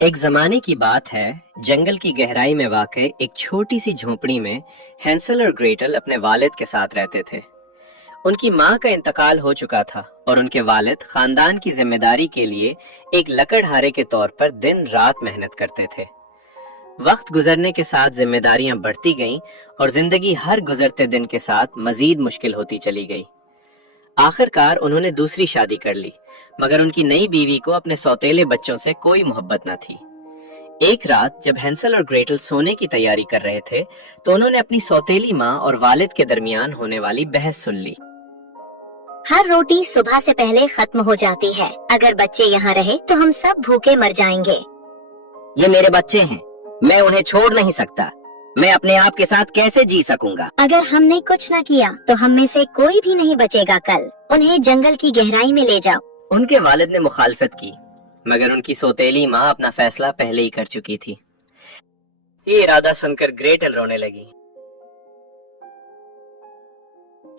ایک زمانے کی بات ہے، جنگل کی گہرائی میں واقع ایک چھوٹی سی جھونپڑی میں ہینسل اور گریٹل اپنے والد کے ساتھ رہتے تھے۔ ان کی ماں کا انتقال ہو چکا تھا اور ان کے والد خاندان کی ذمہ داری کے لیے ایک لکڑہارے کے طور پر دن رات محنت کرتے تھے۔ وقت گزرنے کے ساتھ ذمہ داریاں بڑھتی گئیں اور زندگی ہر گزرتے دن کے ساتھ مزید مشکل ہوتی چلی گئی۔ آخر کار انہوں نے دوسری شادی کر لی، مگر ان کی نئی بیوی کو اپنے سوتیلے بچوں سے کوئی محبت نہ تھی۔ ایک رات جب ہینسل اور گریٹل سونے کی تیاری کر رہے تھے تو انہوں نے اپنی سوتیلی ماں اور والد کے درمیان ہونے والی بحث سن لی۔ ہر روٹی صبح سے پہلے ختم ہو جاتی ہے، اگر بچے یہاں رہے تو ہم سب بھوکے مر جائیں گے۔ یہ میرے بچے ہیں، میں انہیں چھوڑ نہیں سکتا، میں اپنے آپ کے ساتھ کیسے جی سکوں گا؟ اگر ہم نے کچھ نہ کیا تو ہم میں سے کوئی بھی نہیں بچے گا کل، انہیں جنگل کی گہرائی میں لے جاؤ۔ ان کے والد نے مخالفت کی، مگر ان کی سوتیلی ماں اپنا فیصلہ پہلے ہی کر چکی تھی۔ یہ ارادہ سن کر گریٹل رونے لگی۔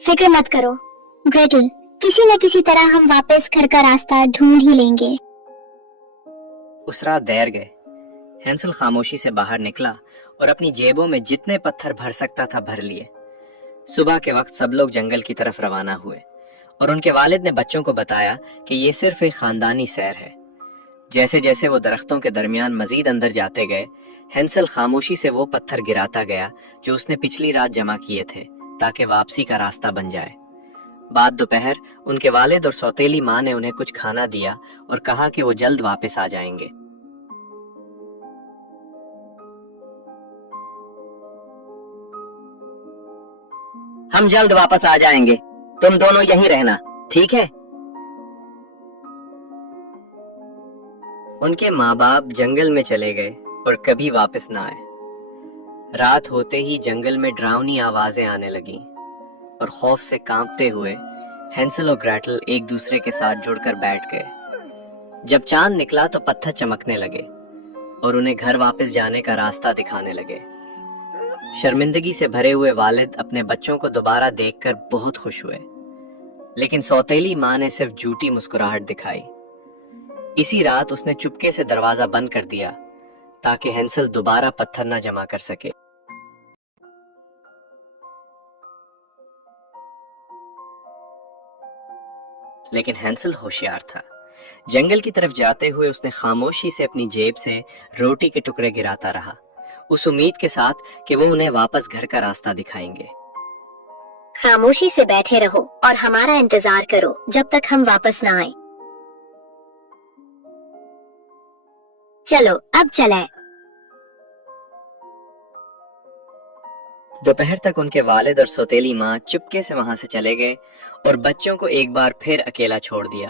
فکر مت کرو گریٹل، کسی نہ کسی طرح ہم واپس گھر کا راستہ ڈھونڈ ہی لیں گے۔ اس رات دیر گئے۔ ہینسل خاموشی سے باہر نکلا اور اپنی جیبوں میں جتنے پتھر بھر سکتا تھا بھر لیے۔ صبح کے وقت سب لوگ جنگل کی طرف روانہ ہوئے اور ان کے والد نے بچوں کو بتایا کہ یہ صرف ایک خاندانی سیر ہے۔ جیسے جیسے وہ درختوں کے درمیان مزید اندر جاتے گئے، ہینسل خاموشی سے وہ پتھر گراتا گیا جو اس نے پچھلی رات جمع کیے تھے تاکہ واپسی کا راستہ بن جائے۔ بعد دوپہر ان کے والد اور سوتیلی ماں نے انہیں کچھ کھانا دیا اور کہا کہ وہ جلد واپس آ جائیں گے۔ ہم جلد واپس آ جائیں گے، تم دونوں یہیں رہنا، ٹھیک ہے؟ ان کے ماں باپ جنگل میں چلے گئے اور کبھی واپس نہ آئے۔ رات ہوتے ہی جنگل میں ڈراؤنی آوازیں آنے لگیں اور خوف سے کانپتے ہوئے ہینسل اور گریٹل ایک دوسرے کے ساتھ جڑ کر بیٹھ گئے۔ جب چاند نکلا تو پتھر چمکنے لگے اور انہیں گھر واپس جانے کا راستہ دکھانے لگے۔ شرمندگی سے بھرے ہوئے والد اپنے بچوں کو دوبارہ دیکھ کر بہت خوش ہوئے، لیکن سوتیلی ماں نے صرف جھوٹی مسکراہٹ دکھائی۔ اسی رات اس نے چپکے سے دروازہ بند کر دیا تاکہ ہینسل دوبارہ پتھر نہ جمع کر سکے۔ لیکن ہینسل ہوشیار تھا۔ جنگل کی طرف جاتے ہوئے اس نے خاموشی سے اپنی جیب سے روٹی کے ٹکڑے گراتا رہا، اس امید کے ساتھ کہ وہ انہیں واپس گھر کا راستہ دکھائیں گے۔ خاموشی سے بیٹھے رہو اور ہمارا انتظار کرو جب تک ہم واپس نہ آئیں۔ چلو اب چلیں۔ دوپہر تک ان کے والد اور سوتیلی ماں چپکے سے وہاں سے چلے گئے اور بچوں کو ایک بار پھر اکیلا چھوڑ دیا۔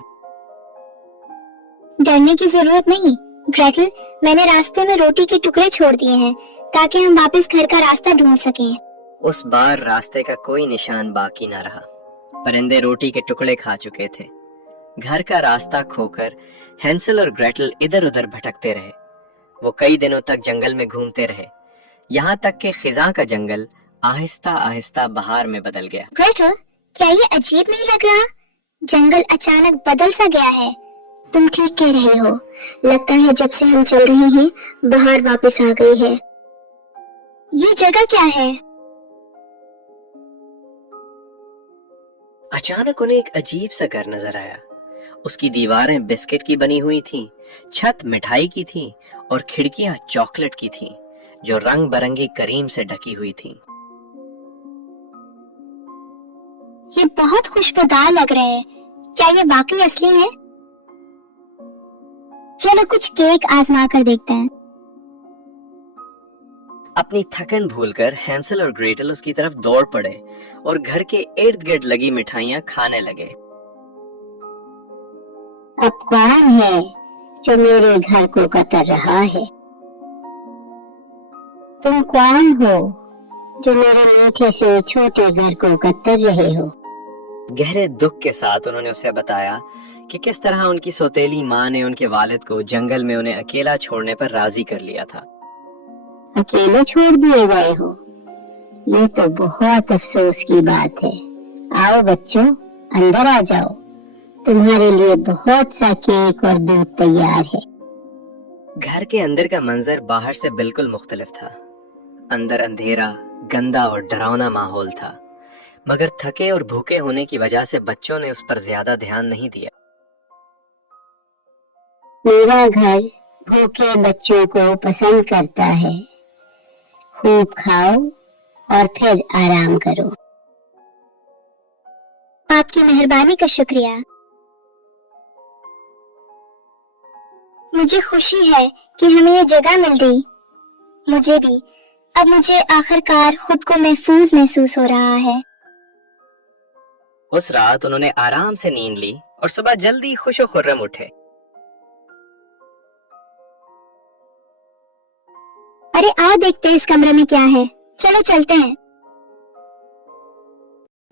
ڈرنے کی ضرورت نہیں گریٹل، میں نے راستے میں روٹی کے ٹکڑے چھوڑ دیے ہیں تاکہ ہم واپس گھر کا راستہ ڈھونڈ سکیں۔ اس بار راستے کا کوئی نشان باقی نہ رہا، پرندے روٹی کے ٹکڑے کھا چکے تھے۔ گھر کا راستہ کھو کر ہینسل اور گریٹل ادھر ادھر بھٹکتے رہے۔ وہ کئی دنوں تک جنگل میں گھومتے رہے، یہاں تک کہ خزاں کا جنگل آہستہ آہستہ بہار میں بدل گیا۔ گریٹل، کیا یہ عجیب نہیں لگ رہا؟ جنگل اچانک بدل سا گیا ہے۔ تم ٹھیک کہہ رہے ہو، لگتا ہے جب سے ہم چل رہے ہیں بہار واپس آ گئی ہے۔ یہ جگہ کیا ہے؟ اچانک انہیں ایک عجیب سا گھر نظر آیا۔ اس کی دیواریں بسکٹ کی بنی ہوئی تھیں، چھت مٹھائی کی تھی اور کھڑکیاں چاکلیٹ کی تھیں جو رنگ برنگی کریم سے ڈھکی ہوئی تھیں۔ یہ بہت خوشبودار لگ رہے ہیں، کیا یہ واقعی اصلی ہے؟ چلو کچھ کیک آزما کر دیکھتے ہیں۔ اپنی تھکن بھول کر ہینسل اور گریٹل اس کی طرف دوڑ پڑے اور گھر کے ارد گرد لگی مٹھائیاں کھانے لگے۔ اب کون ہے جو میرے گھر کو کتر رہا ہے؟ تم کون ہو جو میرے میٹھے سے چھوٹے گھر کو کتر رہے ہو؟ گہرے دکھ کے ساتھ انہوں نے اسے بتایا کہ کس طرح ان کی سوتیلی ماں نے ان کے والد کو جنگل میں انہیں اکیلا چھوڑنے پر راضی کر لیا تھا۔ اکیلے چھوڑ دیے گئے ہو؟ یہ تو بہت افسوس کی بات ہے۔ آؤ بچوں، اندر آ جاؤ، تمہارے لیے بہت سا کیک اور دودھ تیار ہے۔ گھر کے اندر کا منظر باہر سے بالکل مختلف تھا. اندر اندھیرا، گندا اور ڈراؤنا ماحول تھا، مگر تھکے اور بھوکے ہونے کی وجہ سے بچوں نے اس پر زیادہ دھیان نہیں دیا. میرا گھر بھوکے بچوں کو پسند کرتا ہے. خوب کھاؤ اور پھر آرام کرو. آپ کی مہربانی کا شکریہ. مجھے خوشی ہے کہ ہمیں یہ جگہ مل گئی. مجھے بھی. اب مجھے آخر کار خود کو محفوظ محسوس ہو رہا ہے. اس رات انہوں نے آرام سے نیند لی اور صبح جلدی خوش و خرم اٹھے. ارے آؤ دیکھتے اس کمرے میں کیا ہے. چلو چلتے ہیں.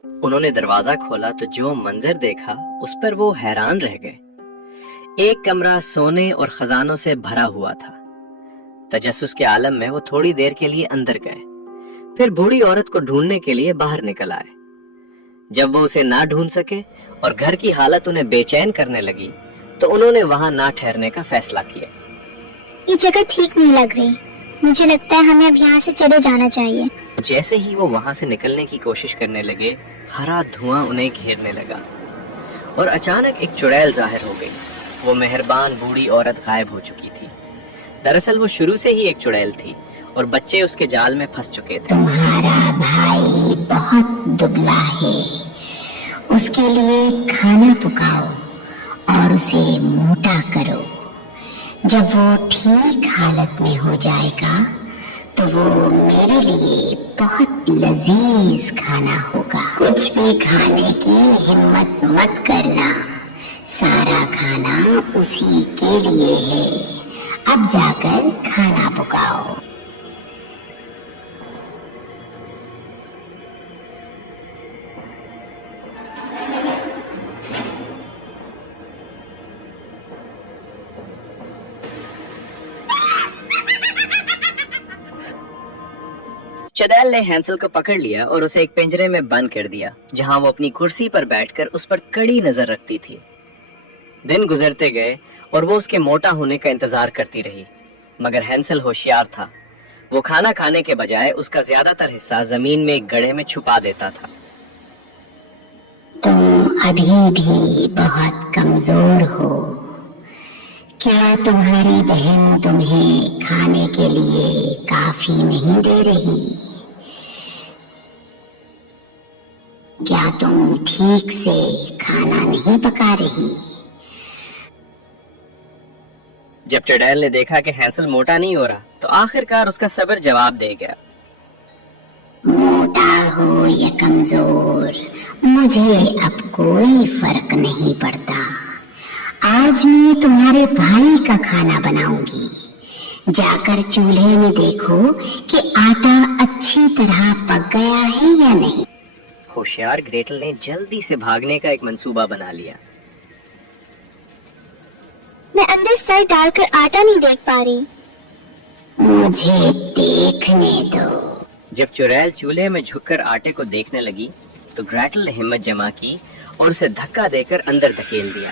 انہوں نے دروازہ کھولا تو جو منظر دیکھا اس پر وہ حیران رہ گئے. ایک کمرہ سونے اور خزانوں سے بھرا ہوا تھا. تجسس کے عالم میں وہ تھوڑی دیر کے لیے اندر گئے، پھر بوڑھی عورت کو ڈھونڈنے کے لیے باہر نکل آئے. جب وہ اسے نہ ڈھونڈ سکے اور گھر کی حالت انہیں بے چین کرنے لگی تو انہوں نے وہاں نہ ٹھہرنے کا فیصلہ کیا. یہ جگہ ٹھیک نہیں لگ رہی. مجھے لگتا ہے ہمیں اب یہاں سے چلے جانا چاہیے. جیسے ہی وہ وہاں سے نکلنے کی کوشش کرنے لگے، ہرا دھواں انہیں گھیرنے لگا اور اچانک ایک چڑیل ظاہر ہو گئی. وہ مہربان بوڑھی عورت غائب ہو چکی تھی. دراصل وہ شروع سے ہی ایک چڑیل تھی اور بچے اس کے جال میں پھنس چکے تھے. تمہارا بھائی بہت دبلا ہے. اس کے لیے کھانا پکاؤ اور اسے موٹا کرو. جب وہ ٹھیک حالت میں ہو جائے گا تو وہ میرے لیے بہت لذیذ کھانا ہوگا. کچھ بھی کھانے کی ہمت مت کرنا. سارا کھانا اسی کے لیے ہے. اب جا کر کھانا پکاؤ. چڑیل نے ہینسل کو پکڑ لیا اور اسے ایک پنجرے میں بند کر دیا جہاں وہ اپنی کرسی پر بیٹھ کر اس پر کڑی نظر رکھتی تھی. دن گزرتے گئے اور وہ اس کے موٹا ہونے کا انتظار کرتی رہی، مگر ہینسل ہوشیار تھا. وہ کھانا کھانے کے بجائے اس کا زیادہ تر حصہ زمین میں ایک گڑھے میں چھپا دیتا تھا. تم ابھی بھی بہت کمزور ہو. کیا تمہاری بہن تمہیں کھانے کے لیے کافی نہیں دے رہی؟ کیا تم ٹھیک سے کھانا نہیں پکا رہی؟ جب چڑیل نے دیکھا کہ ہینسل موٹا نہیں ہو رہا تو آخر کار اس کا صبر جواب دے گیا. موٹا ہو یا کمزور مجھے اب کوئی فرق نہیں پڑتا. آج میں تمہارے بھائی کا کھانا بناؤں گی. جا کر چولہے میں دیکھو کہ آٹا اچھی طرح پک گیا ہے یا نہیں. ہوشیار گریٹل نے جلدی سے بھاگنے کا ایک منصوبہ بنا لیا. میں اندر سر ڈال کر آٹا نہیں دیکھ پا رہی. مجھے دیکھنے دو. جب چڑیل چولہے میں جھک کر آٹے کو دیکھنے لگی تو گریٹل نے ہمت جمع کی اور اسے دھکا دے کر اندر دھکیل دیا.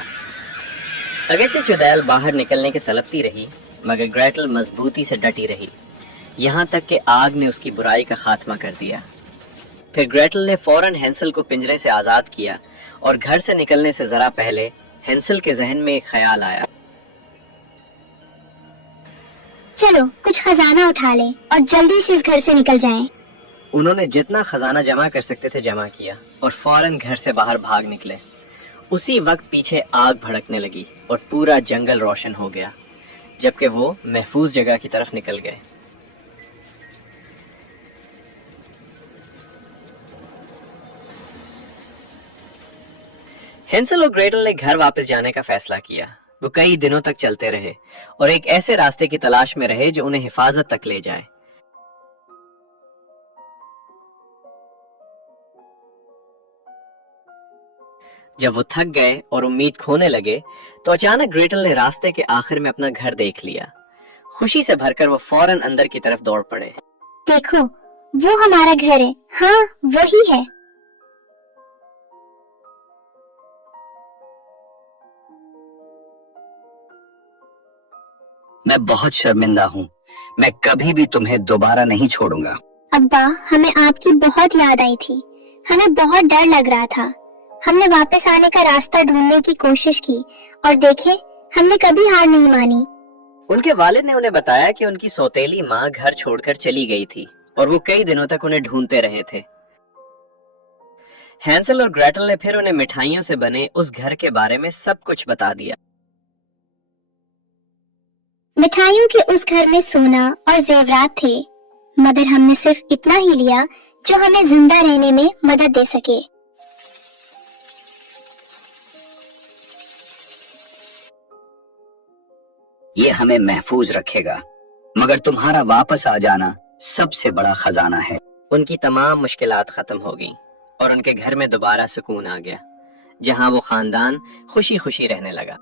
اگرچہ چڑیل باہر نکلنے کی تڑپتی رہی مگر گریٹل مضبوطی سے ڈٹی رہی، یہاں تک کہ آگ نے اس کی برائی کا خاتمہ کر دیا. پھر گریٹل نے فوراً ہینسل کو پنجرے سے آزاد کیا اور گھر سے نکلنے سے ذرا پہلے ہینسل کے ذہن میں ایک خیال آیا. چلو کچھ خزانہ اٹھا لیں اور جلدی سے اس گھر سے نکل جائیں. انہوں نے جتنا خزانہ جمع کر سکتے تھے جمع کیا اور فوراً گھر سے باہر بھاگ نکلے. اسی وقت پیچھے آگ بھڑکنے لگی اور پورا جنگل روشن ہو گیا جبکہ وہ محفوظ جگہ کی طرف نکل گئے. ہینسل اور گریٹل نے گھر واپس جانے کا فیصلہ کیا. وہ کئی دنوں تک چلتے رہے اور ایک ایسے راستے کی تلاش میں رہے جو انہیں حفاظت تک لے جائے. جب وہ تھک گئے اور امید کھونے لگے تو اچانک گریٹل نے راستے کے آخر میں اپنا گھر دیکھ لیا. خوشی سے بھر کر وہ فوراً اندر کی طرف دوڑ پڑے. دیکھو وہ ہمارا گھر ہے. ہاں وہی ہے. میں بہت شرمندہ ہوں، میں کبھی بھی تمہیں دوبارہ نہیں چھوڑوں گا۔ ابا، ہمیں آپ کی بہت یاد آئی تھی، ہمیں بہت ڈر لگ رہا تھا، ہم نے واپس آنے کا راستہ ڈھونڈنے کی کوشش کی اور دیکھیں ہم نے کبھی ہار نہیں مانی۔ ان کے والد نے انہیں بتایا کہ ان کی سوتیلی ماں گھر چھوڑ کر چلی گئی تھی اور وہ کئی دنوں تک انہیں ڈھونڈتے رہے تھے۔ ہینسل اور گریٹل نے پھر انہیں مٹھائیوں سے بنے اس گھر کے بارے میں سب کچھ بتا دیا۔ مٹھائیوں کے اس گھر میں سونا اور زیورات تھے، مگر ہم نے صرف اتنا ہی لیا جو ہمیں زندہ رہنے میں مدد دے سکے۔ یہ ہمیں محفوظ رکھے گا، مگر تمہارا واپس آ جانا سب سے بڑا خزانہ ہے۔ ان کی تمام مشکلات ختم ہو گئیں اور ان کے گھر میں دوبارہ سکون آ گیا، جہاں وہ خاندان خوشی خوشی رہنے لگا۔